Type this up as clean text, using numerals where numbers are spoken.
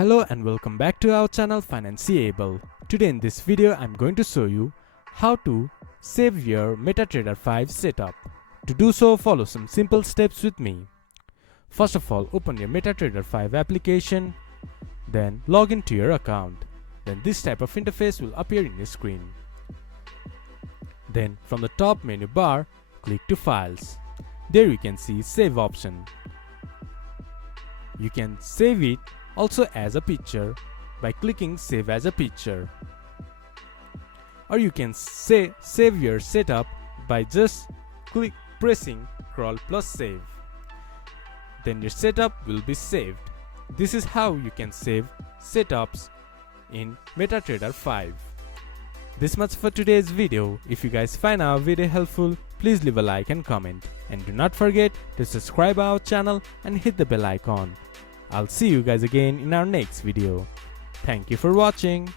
Hello and welcome back to our channel Financeable. Today in this video I'm going to show you how to save your MetaTrader 5 setup. To do so, follow some simple steps with me. First of all, open your MetaTrader 5 application, then log into your account. Then this type of interface will appear in your screen. Then from the top menu bar, click to Files. There you can see Save option. You can save it also as a picture by clicking Save as a picture. Or you can save your setup by just pressing Ctrl plus Save. Then your setup will be saved. This is how you can save setups in MetaTrader 5. This much for today's video. If you guys find our video helpful, please leave a like and comment. And do not forget to subscribe our channel and hit the bell icon. I'll see you guys again in our next video. Thank you for watching.